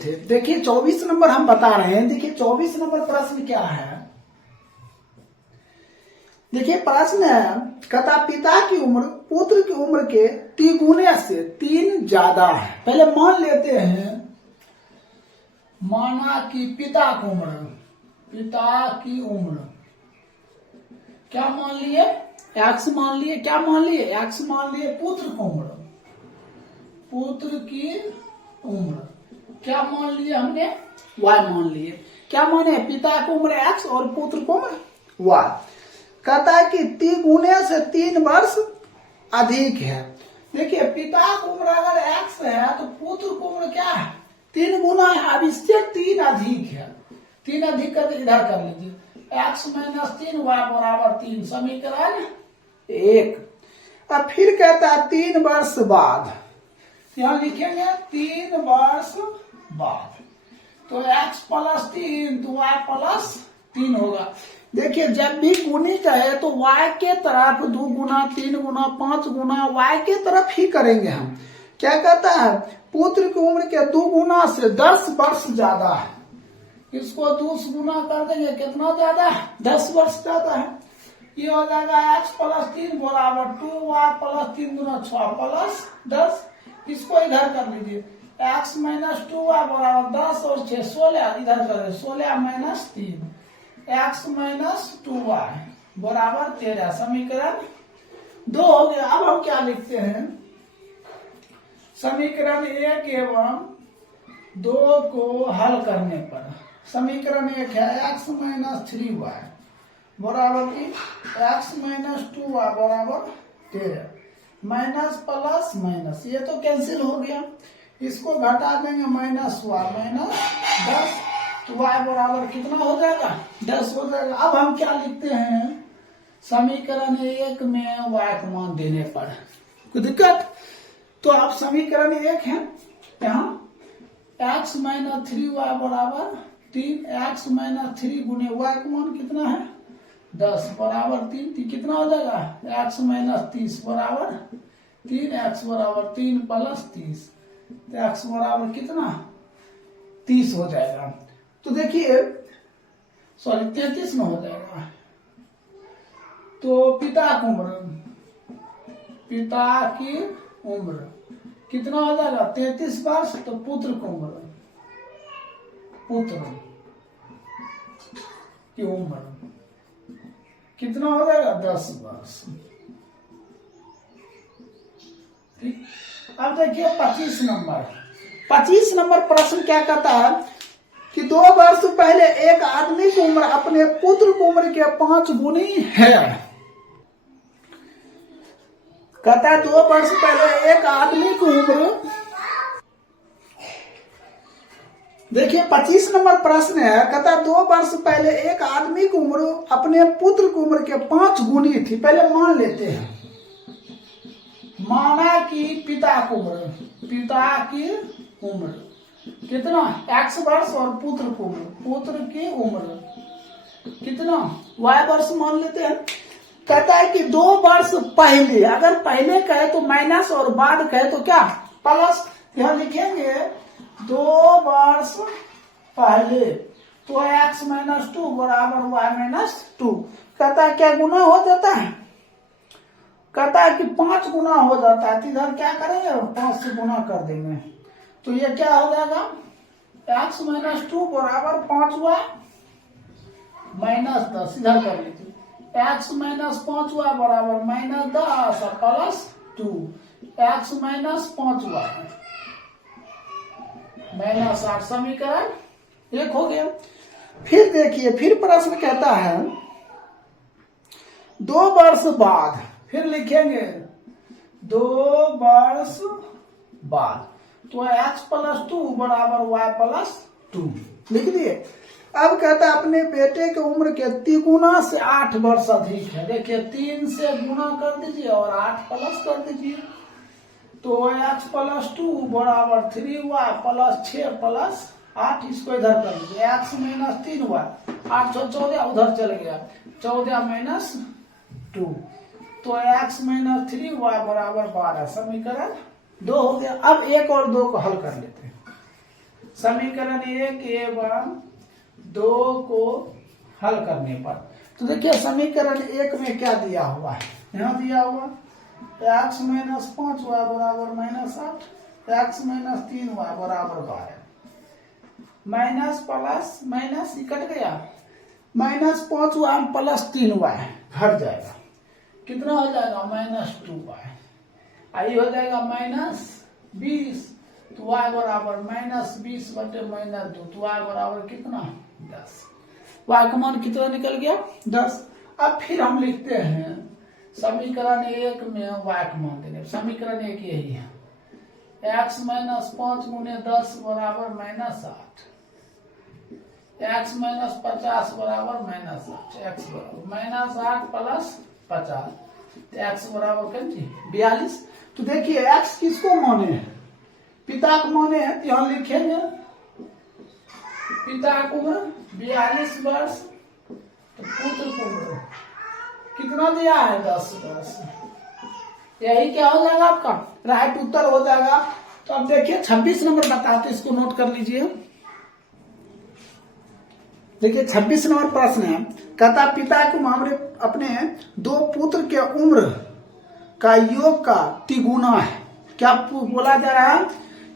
देखिए 24 नंबर हम बता रहे हैं। देखिए 24 नंबर प्रश्न क्या है। देखिए प्रश्न है, कहता पिता की उम्र पुत्र की उम्र के तिगुने से 3 ज्यादा है। पहले मान लेते हैं, माना कि पिता की उम्र क्या मान लिए, एक्स मान लिए। क्या मान लिए, एक्स मान लिए। पुत्र की उम्र क्या मान लिए हमने, वाई मान लिए। क्या माने, पिता की उम्र एक्स और पुत्र की उम्र वाई। कहता है कि तिगुने से 3 वर्ष अधिक है। देखिए पिता की उम्र अगर एक्स है तो पुत्र की उम्र क्या है, 3 गुना है। अब इससे 3 अधिक है, 3 अधिक कर इधर कर लीजिए, एक्स माइनस 3 वाई बराबर 3, समीकरण 1। अब फिर कहता है 3 वर्ष बाद, यहां लिखेंगे 3 वर्ष बाद, तो x प्लस 3 तो y प्लस 3 होगा। देखिए जब भी गुणित है तो y के तरफ 2 गुना 3 गुना 5 गुना y के तरफ ही करेंगे हम। क्या कहता है, पुत्र की उम्र के 2 गुना से 10 वर्ष ज्यादा है। इसको 2 गुना कर देंगे, कितना ज्यादा है, 10 वर्ष ज्यादा है। ये हो जाएगा x प्लस 3 बराबर 2y प्लस 3 गुना 6 प्लस 10। इसको इधर कर लीजिए, x माइनस 2y बराबर 10 और 6 16, इधर कर 16 माइनस 3, x माइनस 2y बराबर 13, समीकरण 2 हो गया। अब हम क्या लिखते हैं, समीकरण 1 एवं 2 को हल करने पर समीकरण 1 है x माइनस 3y बराबर की x माइनस 2y बराबर 13, माइनस प्लस माइनस ये तो कैंसिल हो गया। इसको घटा देंगे, माइनस y माइनस 10, तो y बराबर कितना हो जाएगा, 10 हो जाएगा। अब हम क्या लिखते हैं, समीकरण 1 में y का मान देने पर कोई दिक्कत, तो आप समीकरण 1 है यहाँ x माइनस 3y बराबर 3, x माइनस 3 गुने y का मान कितना है 10 बराबर 3, कितना हो जाएगा x माइनस 30 बराबर 3, x बराबर 3 प्लस 30, तो x बराबर कितना 30 हो जाएगा। तो देखिए सॉरी 33 में हो जाएगा। तो पिता की उम्र कितना हो जाएगा 33 वर्ष, तो पुत्र की उम्र कितना हो जाएगा 10 वर्ष। ठीक, अब देखिए 25 नंबर प्रश्न क्या कहता है कि 2 वर्ष पहले एक आदमी की उम्र अपने पुत्र की उम्र के 5 गुनी है। कहता है 2 वर्ष पहले एक आदमी की उम्र, देखिए 25 नंबर प्रश्न है। कहता है 2 वर्ष पहले एक आदमी की उम्र अपने पुत्र की उम्र के 5 गुनी थी। पहले मान लेते हैं, माना कि पिता की उम्र कितना x वर्ष और पुत्र की उम्र कितना y वर्ष मान लेते हैं। कहता है कि 2 वर्ष पहले, अगर पहले कहे तो माइनस और बाद कहे तो क्या प्लस। यहां लिखेंगे 2 वर्ष पहले, तो x माइनस 2 बराबर y माइनस 2। कहता है क्या गुना हो जाता है, कहता है कि 5 गुना हो जाता है, तो इधर क्या करेंगे 5 से गुना कर देंगे, तो ये क्या हो जाएगा x माइनस 2 बराबर 5y माइनस 10, इधर कर लीजिए, x माइनस 5y बराबर minus 10 plus 2, x minus 5y minus 8, समीकरण 1 हो गया। फिर देखिए, फिर प्रश्न कहता है 2 वर्ष बाद, फिर लिखेंगे 2 वर्ष बाद, तो x प्लस 2 बराबर y प्लस 2 लिख दिए। अब कहता है अपने बेटे की उम्र के तिगुना से 8 वर्ष अधिक है। देखिए 3 से गुना कर दीजिए और 8 प्लस कर दीजिए, तो x प्लस 2 बराबर 3y प्लस 6 प्लस 8, इसको इधर कर लीजिए, x माइनस 3y 8 14 उधर चले गया, 14 माइनस 2, तो x माइनस 3y बराबर 12, समीकरण 2 हो गया। अब 1 और 2 को हल कर लेते हैं। समीकरण 1 एवं 2 को हल करने पर, तो देखिए समीकरण 1 में क्या दिया हुआ है, यहाँ दिया हुआ x माइनस 5y बराबर माइनस 8, x माइनस 3y बराबर 12, माइनस प्लस माइनस कट गया, माइनस 5y प्लस 3y घट जाएगा, कितना हो जाएगा माइनस 2y, आई हो जाएगा माइनस 20, तो y बराबर माइनस 20 बटे माइनस 2, तो y बराबर कितना 10, y का मान कितना निकल गया 10। अब फिर हम लिखते हैं समीकरण 1 में y का मान देने, समीकरण 1 यही है, x माइनस 5 गुने 10 बराबर माइनस 8, x माइनस 50 बराबर माइनस 8, x बराबर माइनस 8 प्लस 50, x बराबर कितनी 42। तो देखिए x किसको माने हैं, पिता को माने हैं, तो यहाँ लिखेंगे पिता को उम्र 42 वर्ष, तो पुत्र को उम्र कितना दिया है 10 वर्ष, यही क्या हो जाएगा आपका राइट उत्तर हो जाएगा। तो अब देखिए 26 नंबर बताते, इसको नोट कर लीजिए। देखिए 26 नंबर प्रश्न है, कहता पिता को मामले अपने 2 पुत्र के उम्र का योग का तिगुना है। क्या बोला जा रहा है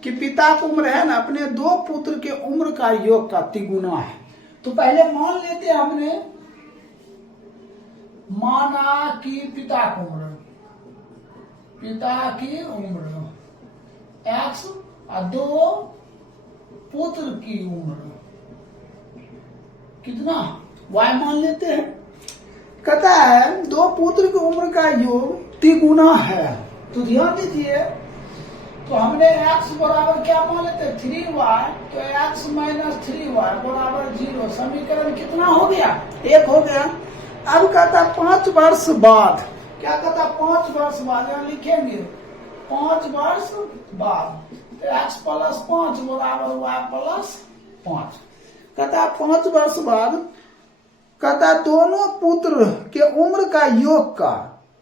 कि पिता की उम्र है ना अपने 2 पुत्र के उम्र का योग का तिगुना है। तो पहले मान लेते हैं हमने, माना कि पिता की उम्र x और 2 पुत्र की उम्र कितना y मान लेते हैं। कहता है 2 पुत्र की उम्र का योग तिगुना है, तो ध्यान दीजिए, तो हमने x बराबर क्या मान लेते 3y, तो x माइनस 3y बराबर 0, समीकरण कितना हो गया 1 हो गया। अब कहता 5 वर्ष बाद, क्या कहता 5 वर्ष बाद, यहाँ लिखेंगे 5 वर्ष बाद, तो x प्लस 5 बराबर y प्लस 5। कहता 5 वर्ष बाद, कहता दोनों पुत्र के उम्र का योग का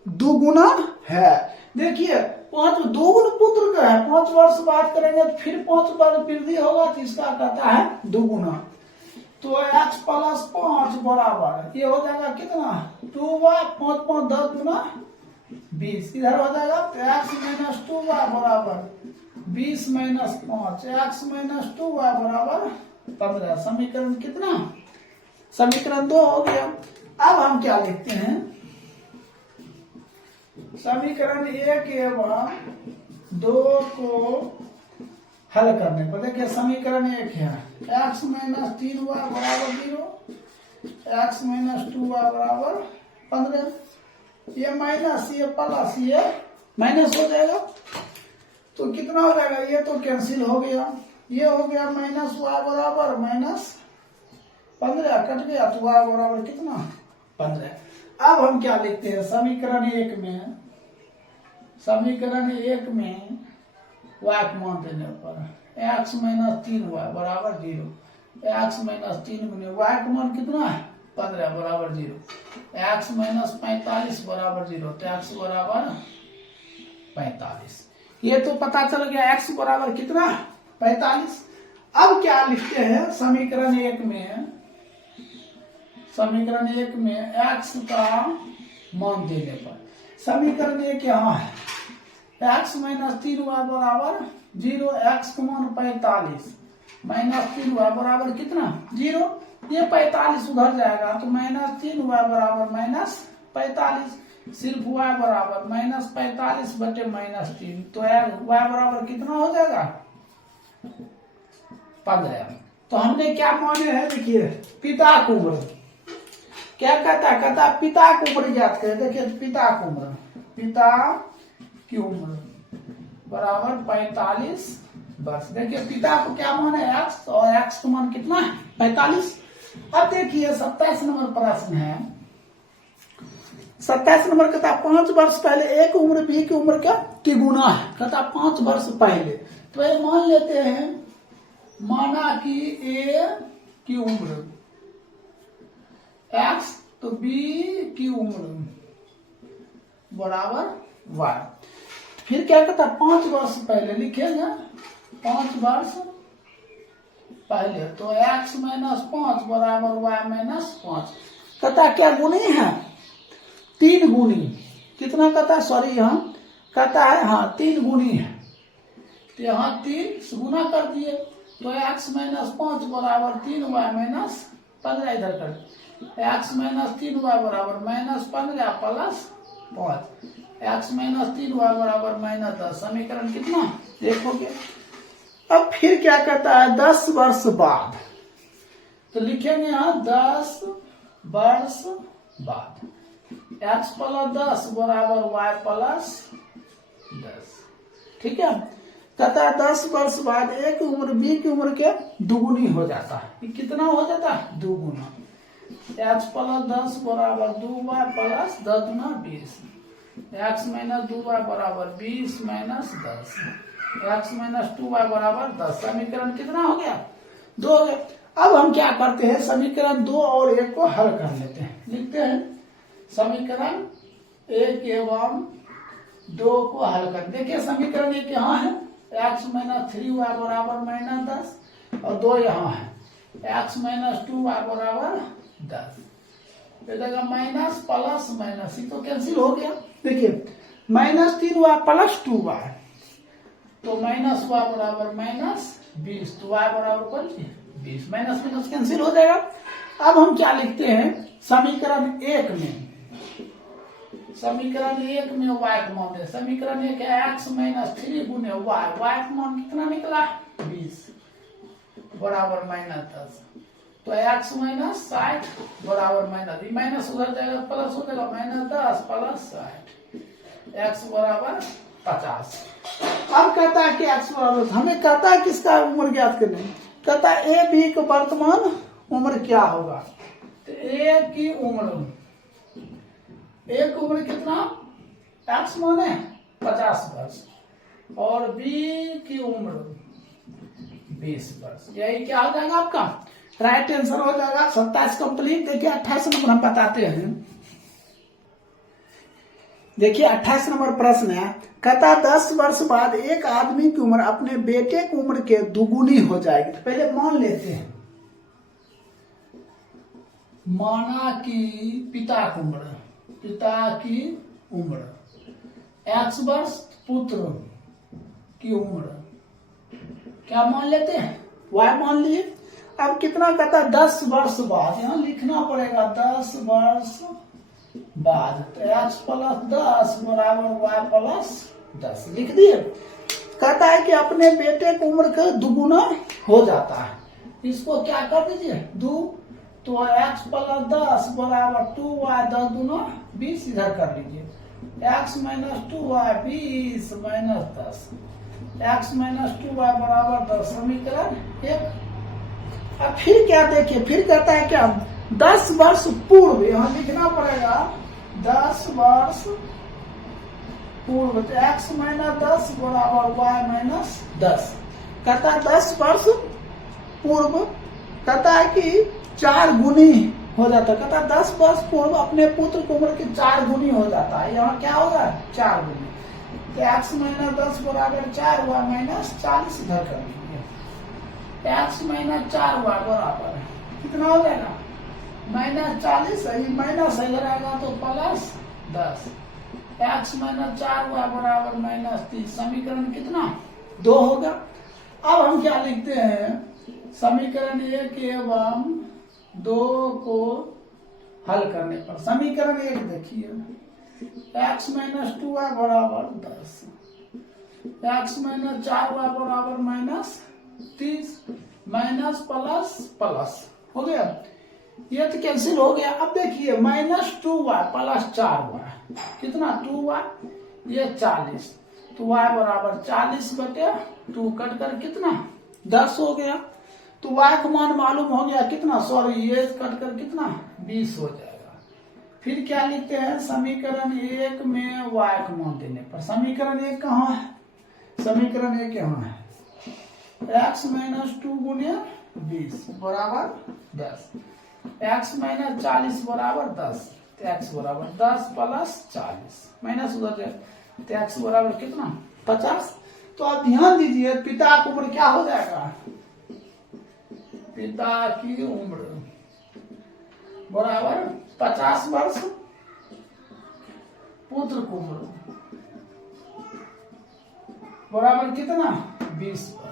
दुगुना है। देखिए 5 दोगुना पुत्र का है, 5 वर्ष बात करेंगे तो फिर 5 वर्ष वृद्धि होगा, तो इसका कहता है दुगुना, तो x प्लस 5 बराबर ये हो जाएगा कितना 2y, 5 5 10 गुना 20, इधर हो जाएगा तो x माइनस 2y बराबर 20 माइनस 5, x माइनस 2y बराबर 15, समीकरण कितना समीकरण 2 हो गया। अब हम क्या लिखते हैं, समीकरण 1 एवं 2 को हल करने पर, देखिए समीकरण 1 है x माइनस 3y बराबर 0, x माइनस 2y बराबर 15, ये माइनस ये प्लस ये माइनस हो जाएगा, तो कितना हो जाएगा, ये तो कैंसिल हो गया, ये हो गया माइनस y बराबर माइनस 15, कट गया, तो y बराबर कितना 15। अब हम क्या लिखते हैं समीकरण 1 में, समीकरण 1 में y को मान देने पर x माइनस 3y बराबर 0, x माइनस 3 गुने y का मान कितना है 15 बराबर 0, x माइनस 45 बराबर 0, तो x बराबर 45, ये तो पता चल गया x बराबर कितना 45। अब क्या लिखते हैं समीकरण 1 में, समीकरण 1 में x का मान देने पर, समीकरण 1 यहाँ है x माइनस 3y बराबर 0, x का मान 45 माइनस 3y बराबर कितना 0, ये 45 उधर जाएगा, तो माइनस 3y बराबर माइनस 45, सिर्फ y बराबर माइनस 45 बटे माइनस 3, तो y बराबर कितना हो जाएगा 15। तो हमने क्या माने हैं, देखिए पिता की उम्र, क्या कहता पिता की उम्र याद करें, देखिए पिता की उम्र, पिता की उम्र बराबर 45 वर्ष, देखिए पिता को क्या मान है x, और x का मान कितना है 45। अब देखिए 27 नंबर प्रश्न है, 27 नंबर कहता 5 वर्ष पहले ए की उम्र बी की उम्र क्या तिगुना है, कहता 5 वर्ष पहले, तो ये मान लेते हैं, माना कि ए की उम्र x, तो b की उम्र बराबर y, फिर क्या कहता 5 वर्ष पहले लिखेंगे, 5 वर्ष पहले तो x माइनस 5 बराबर y माइनस 5। कहता क्या गुणी है? 3 गुणी। कितना कहता है? सॉरी यहाँ कहता है हाँ 3 गुणी है, तो यहाँ 3 गुना कर दिए तो x माइनस 5 बराबर 3y माइनस 15 इधर कर x माइनस 3y बराबर minus 15 plus 5 x minus 3y बराबर माइनस 10। समीकरण कितना? 1 हो गया। अब फिर क्या कहता है? 10 वर्ष बाद, तो लिखेंगे यहाँ 10 वर्ष बाद x प्लस 10 बराबर y प्लस 10। ठीक है। कहता है 10 वर्ष बाद a की उम्र b की उम्र के दुगुनी हो जाता है। कितना हो जाता है? दुगुना। x प्लस 10 बराबर 2y प्लस 10 गुना 20। x माइनस 2y बराबर 20 माइनस 10। x माइनस 2y बराबर 10। समीकरण कितना हो गया? 2 हो गया। अब हम क्या करते हैं? समीकरण 2 और 1 को हल कर लेते हैं। लिखते हैं समीकरण 1 एवं 2 को हल कर। देखिए समीकरण 1 यहाँ है x माइनस 3y बराबर माइनस 10 और 2 यहाँ है x माइनस 2y बराबर 10। जगह माइनस प्लस माइनस ही तो कैंसिल हो गया। देखिए माइनस 3y प्लस 2y तो माइनस y बराबर माइनस 20 तो y बराबर 20। माइनस माइनस कैंसिल हो जाएगा। अब हम क्या लिखते हैं? समीकरण 1 में y का मान है। समीकरण 1 है x माइनस 3 गुने y का मान कितना निकला? 20 बराबर माइनस 10। तो x माइनस 60 बराबर माइनस, माइनस उधर जाएगा प्लस हो जाएगा माइनस 10 प्लस 60 x बराबर 50। अब कहता है कि x बराबर, हमें कहता है किसका उम्र ज्ञात करने, कहता है a b का वर्तमान उम्र क्या होगा। तो a की उम्र कितना? x माने 50 वर्ष और b की उम्र 20 वर्ष। यही क्या हो जाएगा आपका? राइट आंसर हो जाएगा 27 कंप्लीट। देखिए 28 नंबर हम बताते हैं। देखिए 28 नंबर प्रश्न है। कहता 10 वर्ष बाद एक आदमी की उम्र अपने बेटे की उम्र के दुगुनी हो जाएगी। तो पहले मान लेते हैं, माना कि पिता की उम्र x वर्ष, पुत्र की उम्र क्या मान लेते हैं? y मान लिए। अब कितना कहता है? 10 वर्ष बाद, यहां लिखना पड़ेगा 10 वर्ष बाद। तो x प्लस 10 बराबर y प्लस 10 लिख दिए। कहता है कि अपने बेटे की उम्र का दुगुना हो जाता है। इसको क्या कर दीजिए? 2 तो x प्लस 10 बराबर 2y 10 दूना 20 इधर कर लीजिए। x minus 2y 20 minus 10 x minus 2y बराबर 10। समीकरण 1। अब फिर क्या देखिए, फिर कहता है क्या? 10 वर्ष पूर्व, यहां लिखना पड़ेगा 10 वर्ष पूर्व। तो x माइनस 10 बराबर y माइनस 10। कहता है 10 वर्ष पूर्व, कहता है कि 4 गुनी हो जाता है। कहता है 10 वर्ष पूर्व अपने पुत्र की उम्र की 4 गुनी हो जाता है। यहाँ क्या होगा? 4 गुनी। तो x माइनस 10 बराबर 4 y माइनस 40 इधर कर लीजिए। x माइनस 4 y बराबर कितना हो जाएगा? माइनस 40 है, माइनस इधर आएगा तो प्लस 10। x माइनस 4 y बराबर माइनस 30। समीकरण कितना? 2 होगा। अब हम क्या लिखते हैं? समीकरण 1 एवं 2 को हल करने पर समीकरण 1 देखिए x माइनस 2y बराबर 10, x माइनस 4y बराबर माइनस 30, माइनस प्लस प्लस हो गया। ये तो कैंसिल हो गया। अब देखिए माइनस 2y प्लस 4y कितना? 2y, ये 40 तो y बराबर 40 बटे 2 कट कर कितना? 10 हो गया। तो y का मान मालूम हो गया कितना? सॉरी ये कट कर कितना? 20 हो जाएगा। फिर क्या लिखते हैं? समीकरण 1 में y का मान देने पर समीकरण 1 कहाँ है? समीकरण 1 यहाँ है। x माइनस 2 गुने 20 बराबर 10, x माइनस 40 बराबर 10, तो x बराबर 10 प्लस 40 माइनस उधर जाए तो x बराबर कितना? 50। तो आप ध्यान दीजिए पिता की उम्र क्या हो जाएगा? पिता की उम्र बराबर 50 वर्ष, पुत्र की उम्र बराबर कितना 20 वर्ष।